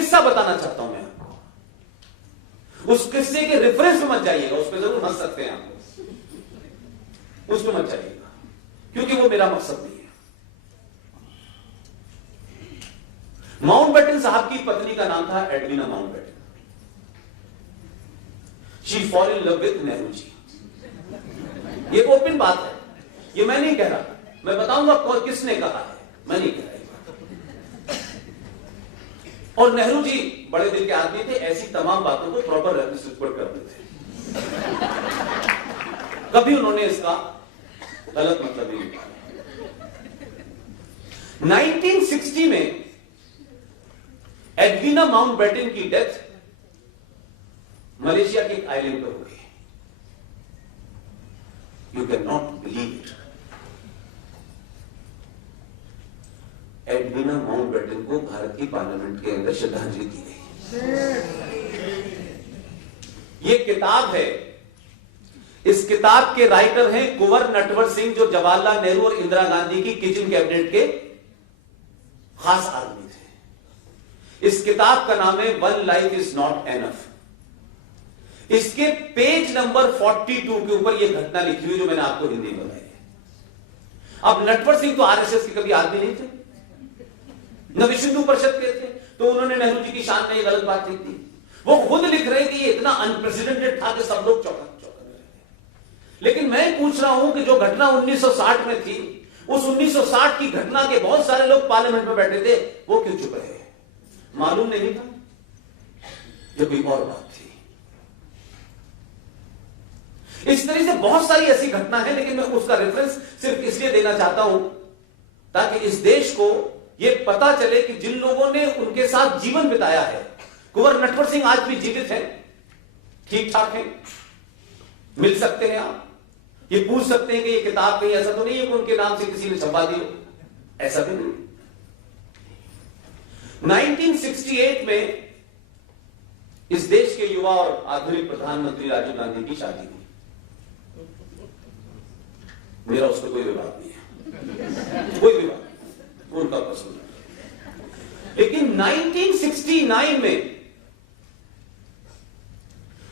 किस्सा बताना चाहता हूं मैं आपको। उस किस्से के रेफरेंस में मत जाइएगा, उस पर जरूर हंस सकते हैं आप, उस पर मत जाइएगा, क्योंकि वो मेरा मकसद नहीं है। माउंटबेटन साहब की पत्नी का नाम था Edwina Mountbatten. She fall in love with Nehru ji. ये ओपन बात है, ये मैं नहीं कह रहा, मैं बताऊंगा किसने कहा है, मैं नहीं कह रहा। और नेहरू जी बड़े दिल के आदमी थे, ऐसी तमाम बातों को प्रॉपर रिपोर्ट करते थे, कभी उन्होंने इसका गलत मतलब नहीं निकाला। 1960 में एडविना माउंटबेटन की डेथ मलेशिया के एक आइलैंड पर हो गई। You can not believe it. Edwina Mountbatten को भारत की पार्लियामेंट के अंदर श्रद्धांजलि दी गई। यह किताब है, इस किताब के राइटर हैं कुंवर नटवर सिंह, जो जवाहरलाल नेहरू और इंदिरा गांधी की किचन कैबिनेट के खास आदमी थे। इस किताब का नाम है one life is not enough. इसके पेज नंबर 42 के ऊपर यह घटना लिखी हुई जो मैंने आपको हिंदी में बताई है। अब नटवर सिंह तो आरएसएस के कभी आदमी नहीं थे, न विश्व हिंदू परिषद के थे, तो उन्होंने नेहरू जी की शान में ये गलत बात लिख दी। वो खुद लिख रहे कि ये इतना अनप्रेसिडेंटेड था कि सब लोग चौंक रहे थे। लेकिन मैं पूछ रहा हूं कि जो घटना 1960 में थी, उस 1960 की घटना के बहुत सारे लोग पार्लियामेंट में बैठे थे, वो क्यों चुप रहे? मालूम नहीं था? जो कोई और बात थी। इस तरह से बहुत सारी ऐसी घटना है, लेकिन मैं उसका रेफरेंस सिर्फ इसलिए देना चाहता हूं ताकि इस देश को यह पता चले कि जिन लोगों ने उनके साथ जीवन बिताया है, कुंवर नटवर सिंह आज भी जीवित हैं, ठीक ठाक हैं, मिल सकते हैं आप। ये पूछ सकते हैं कि ये किताब कहीं ऐसा तो नहीं है कि उनके नाम से किसी ने छपवा दी हो, ऐसा भी नहीं। 1968 में इस देश के युवा और आधुनिक प्रधानमंत्री राजीव गांधी की शादी हुई। मेरा उस पर कोई विवाद नहीं है, कोई विवाद, उनका पसंद। लेकिन 1969 में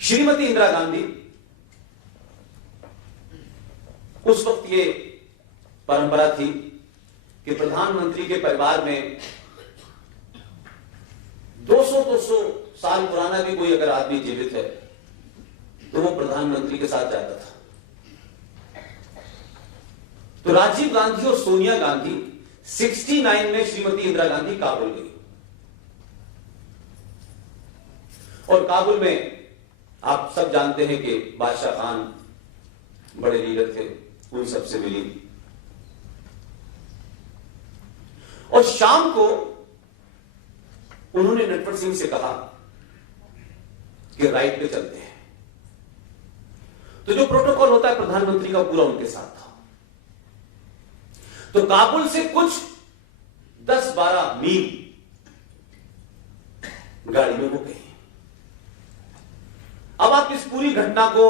श्रीमती इंदिरा गांधी, उस वक्त ये परंपरा थी कि प्रधानमंत्री के परिवार में 200 साल पुराना भी कोई अगर आदमी जीवित है तो वो प्रधानमंत्री के साथ जाता था। तो राजीव गांधी और सोनिया गांधी 69 में श्रीमती इंदिरा गांधी काबुल गई, और काबुल में आप सब जानते हैं कि बादशाह खान बड़े लीडर थे, उन सबसे मिली। और शाम को उन्होंने नटवर सिंह से कहा कि राइट पे चलते हैं। तो जो प्रोटोकॉल होता है प्रधानमंत्री का, पूरा उनके साथ था। तो काबुल से कुछ 10-12 मील गाड़ी में वो गई। अब आप इस पूरी घटना को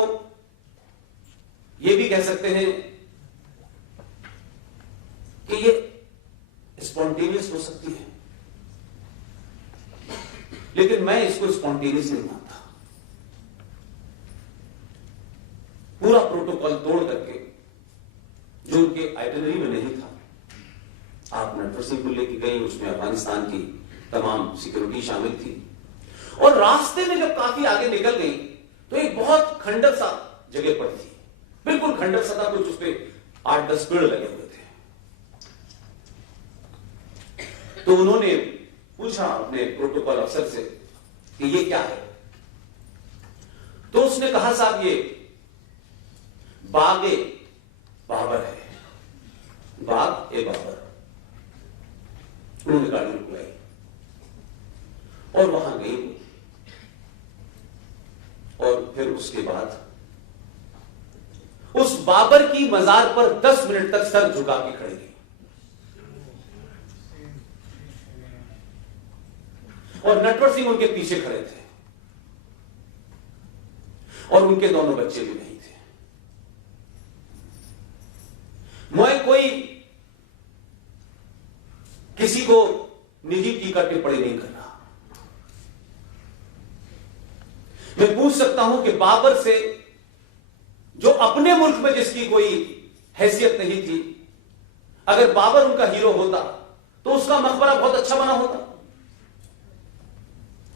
ये भी कह सकते हैं कि ये स्पॉन्टेनियस हो सकती है, लेकिन मैं इसको स्पॉन्टेनियस नहीं मानता। पूरा प्रोटोकॉल तोड़ करके, जो उनके आइटिनरी में नहीं था, आप नटवर सिंह को लेके गई, उसमें अफगानिस्तान की तमाम सिक्योरिटी शामिल थी। और रास्ते में जब काफी आगे निकल गई तो एक बहुत खंडर सा जगह पर थी, बिल्कुल खंडर सा था, कुछ उस पे 8-10 पेड़ लगे हुए थे। तो उन्होंने पूछा अपने प्रोटोकॉल अफसर से कि ये क्या है? तो उसने कहा, साहब ये बाग-ए बाबर है, बाग-ए-बाबर। उन्होंने गाड़ी रुकवाई और वहां गई, और फिर उसके बाद उस बाबर की मजार पर 10 मिनट तक सर झुका के खड़ी रही। और नटवर सिंह उनके पीछे खड़े थे, और उनके दोनों बच्चे भी नहीं थे। मैं कोई किसी को निजी टीका टिप्पणी नहीं कर रहा, मैं पूछ सकता हूं कि बाबर से, जो अपने मुल्क में जिसकी कोई हैसियत नहीं थी, अगर बाबर उनका हीरो होता तो उसका मकबरा बहुत अच्छा बना होता।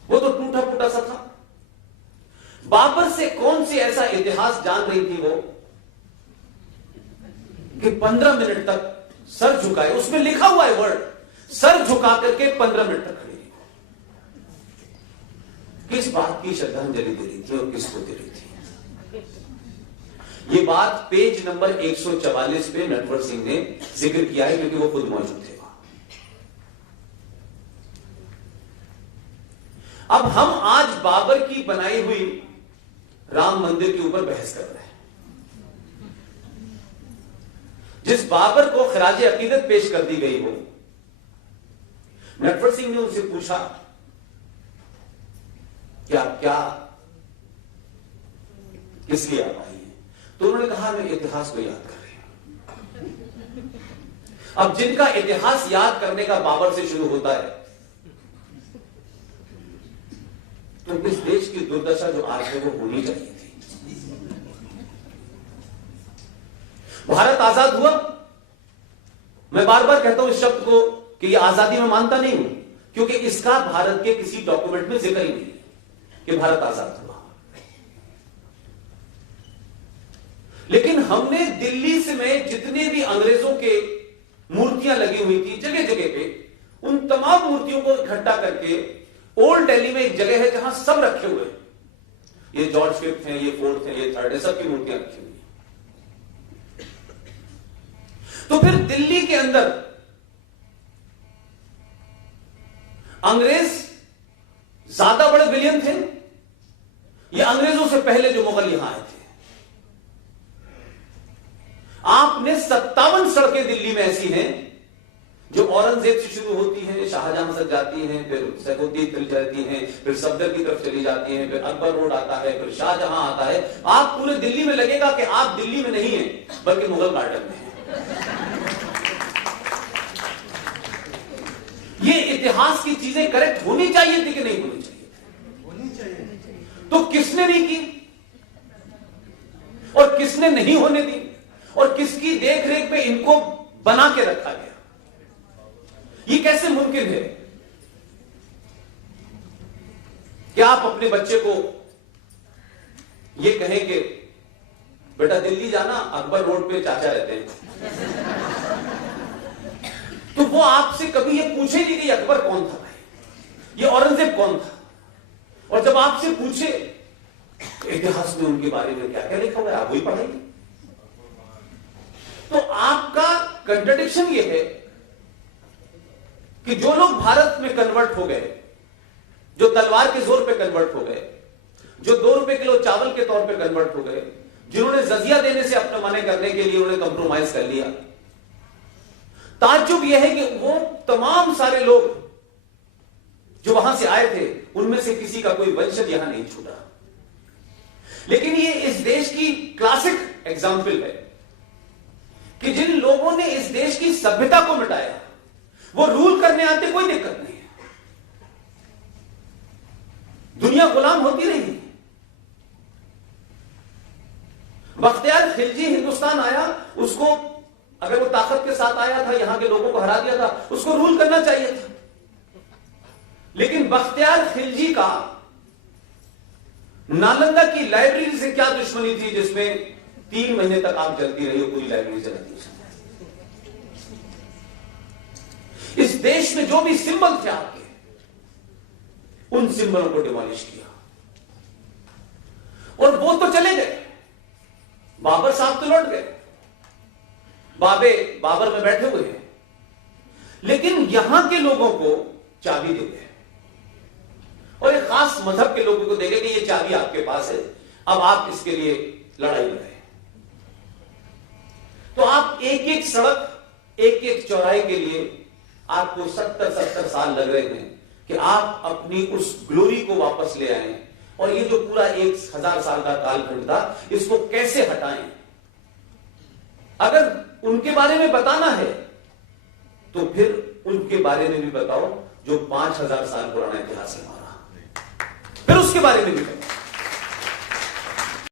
वो तो टूटा फूटा सा था। बाबर से कौन सी ऐसा इतिहास जान रही थी वो कि 15 मिनट तक सर झुकाए, उसमें लिखा हुआ है वर्ड, सर झुका करके 15 मिनट तक खड़ी रही। किस बात की श्रद्धांजलि दे रही थी और किसको दे रही थी? ये बात पेज नंबर 144 पे नटवर सिंह ने जिक्र किया है, क्योंकि वो खुद मौजूद थे वहां। अब हम आज बाबर की बनाई हुई राम मंदिर के ऊपर बहस कर रहे हैं। जिस बाबर को खराज अकीदत पेश कर दी गई हो, नटवर सिंह ने उनसे पूछा कि आप क्या, किस लिए आप आई हैं? तो उन्होंने कहा मैं इतिहास को याद कर रही हूं। अब जिनका इतिहास याद करने का बाबर से शुरू होता है, तो इस देश की दुर्दशा जो आज है वो होनी चाहिए थी। भारत आजाद हुआ, मैं बार बार कहता हूं इस शब्द को कि यह आजादी में मानता नहीं हूं, क्योंकि इसका भारत के किसी डॉक्यूमेंट में जिक्र ही नहीं कि भारत आजाद हुआ। लेकिन हमने दिल्ली से में जितने भी अंग्रेजों के मूर्तियां लगी हुई थी जगह जगह पे, उन तमाम मूर्तियों को इकट्ठा करके ओल्ड दिल्ली में एक जगह है जहां सब रखे हुए हैं। ये जॉर्ज फिफ्थ हैं, ये फोर्थ हैं, ये थर्ड है, सबकी मूर्तियां रखी हुई हैं। तो फिर दिल्ली के अंदर अंग्रेज ज्यादा बड़े विलियन थे, ये अंग्रेजों से पहले जो मुगल यहां आए थे। आपने 57 सड़कें दिल्ली में ऐसी हैं जो औरंगजेब से शुरू होती हैं, शाहजहां तक जाती हैं, फिर सैफुद्दीन तक जाती हैं, फिर सफदर की तरफ चली जाती हैं, फिर अकबर रोड आता है, फिर शाहजहां आता है। आप पूरे दिल्ली में लगेगा कि आप दिल्ली में नहीं हैं, बल्कि मुगल गार्डन में हैं। ये इतिहास की चीजें करेक्ट होनी चाहिए थी कि नहीं होनी चाहिए? होनी चाहिए। तो किसने नहीं की और किसने नहीं होने दी, और किसकी देखरेख पे इनको बना के रखा गया? ये कैसे मुमकिन है कि आप अपने बच्चे को ये कहें कि बेटा दिल्ली जाना, अकबर रोड पे चाचा रहते हैं, तो वो आपसे कभी ये पूछे नहीं कि अकबर कौन था, ये औरंगजेब कौन था? और जब आपसे पूछे इतिहास में उनके बारे में क्या क्या लिखा हुआ है, आप वही पढ़ाएंगे। तो आपका कंट्रडिक्शन ये है कि जो लोग भारत में कन्वर्ट हो गए, जो तलवार के जोर पे कन्वर्ट हो गए, जो 2 रुपए किलो चावल के तौर पे कन्वर्ट हो गए, जिन्होंने जजिया देने से अपने मने करने के लिए उन्होंने कंप्रोमाइज कर लिया, ताज्जुब यह है कि वो तमाम सारे लोग जो वहां से आए थे, उनमें से किसी का कोई वंशज यहां नहीं छूटा। लेकिन ये इस देश की क्लासिक एग्जाम्पल है कि जिन लोगों ने इस देश की सभ्यता को मिटाया, वो रूल करने आते, कोई दिक्कत नहीं है। दुनिया गुलाम होती रही। बख्तियार खिलजी हिंदुस्तान आया, उसको अगर वो ताकत के साथ आया था, यहां के लोगों को हरा दिया था, उसको रूल करना चाहिए था। लेकिन बख्तियार खिलजी का नालंदा की लाइब्रेरी से क्या दुश्मनी थी, जिसमें 3 महीने तक आग जलती रही हो, पूरी लाइब्रेरी जलती। इस देश में जो भी सिंबल थे आपके, उन सिंबलों को डिमोलिश किया, और वो तो चले गए। बाबर साहब तो लौट गए, बाबर में बैठे हुए हैं, लेकिन यहां के लोगों को चाबी दे गए, और एक खास मजहब के लोगों को देंगे कि ये चाबी आपके पास है, अब आप इसके लिए लड़ाई लड़ें। तो आप एक एक सड़क, एक एक चौराहे के लिए आपको 70 साल लग रहे हैं कि आप अपनी उस ग्लोरी को वापस ले आए, और ये जो पूरा 1000 साल का कालखंड था, इसको कैसे हटाएं। अगर उनके बारे में बताना है तो फिर उनके बारे में भी बताओ जो 5000 साल पुराना इतिहास है हमारा, फिर उसके बारे में भी बताओ।